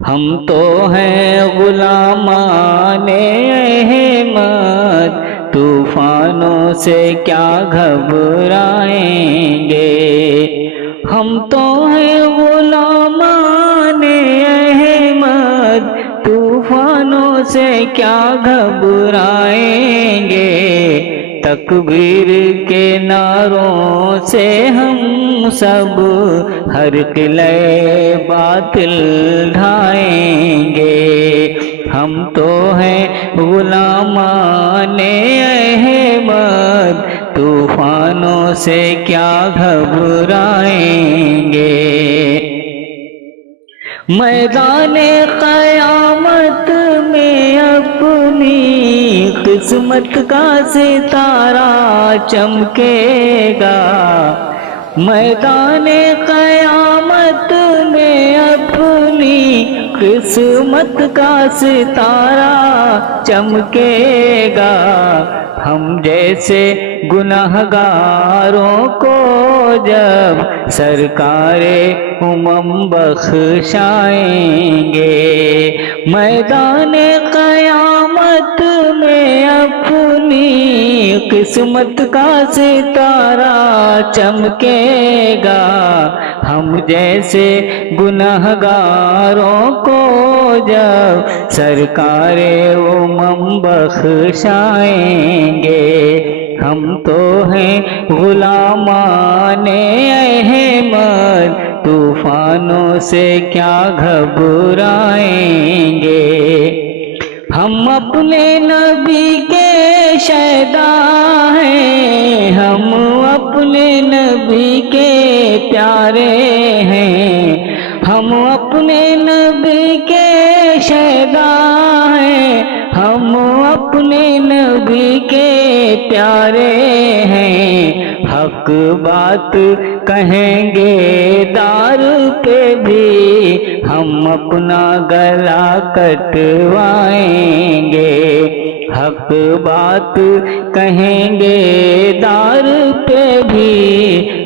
ہم تو ہیں غلامان احمد، طوفانوں سے کیا گھبرائیں گے۔ ہم تو ہیں غلامان احمد، طوفانوں سے کیا گھبرائیں گے۔ تکبیر کے نعروں سے ہم سب ہر قلعے باطل ڈھائیں گے۔ ہم تو ہیں غلامان احمد، طوفانوں سے کیا گھبرائیں گے۔ میدان قیامت میں اپنی قسمت کا ستارہ چمکے گا۔ میدان قیامت میں اپنی قسمت کا ستارہ چمکے گا۔ ہم جیسے گنہگاروں کو جب سرکار امم بخشائیں گے۔ میدان قیامت میں اپنی قسمت کا ستارہ چمکے گا۔ ہم جیسے گنہگاروں کو جب سرکار امم بخشائیں گے۔ ہم تو ہیں غلامان احمد، طوفانوں سے کیا گھبرائیں گے۔ ہم اپنے نبی کے شیدا ہیں، ہم اپنے نبی کے پیارے ہیں۔ ہم اپنے نبی کے شیدا ہیں، ہم اپنے نبی کے پیارے ہیں۔ حق بات کہیں گے دار پہ بھی، ہم اپنا گلا کٹوائیں گے۔ حق بات کہیں گے دار پہ بھی،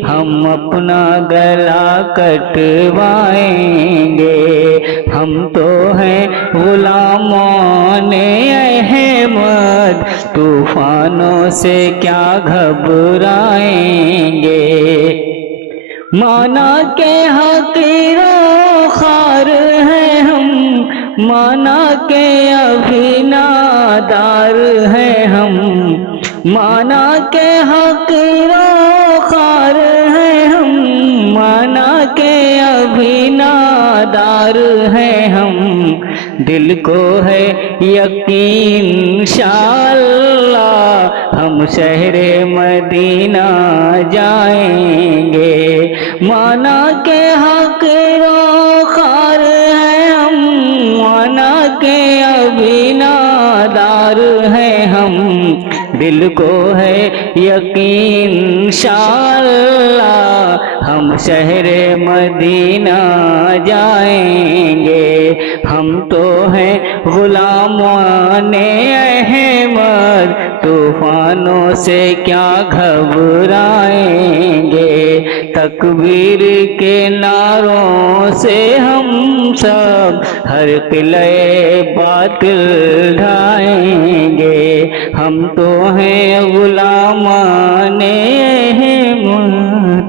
ہم اپنا گلا کٹوائیں گے۔ ہم تو ہیں غلامان احمد، طوفانوں سے کیا گھبرائیں گے۔ مانا کے حقیر و خوار ہیں ہم، مانا کے ابھی نادار ہیں ہم۔ مانا کے حقیر و خوار ہیں ہم، مانا کے ابھی نادار ہیں ہم۔ دل کو ہے یقین انشاءاللہ، ہم شہر مدینہ جائیں گے۔ مانا کے حقیر و خوار ہیں ہم، مانا کے ابھی نادار ہیں ہم۔ دل کو ہے یقین انشاءاللہ، ہم شہر مدینہ جائیں گے۔ ہم تو ہیں غلامان احمد، طوفانوں سے کیا گھبرائیں گے۔ تکبیر کے نعروں سے ہم سب ہر قلعے باطل ڈھائیں گے۔ ہم تو ہیں غلامان احمد۔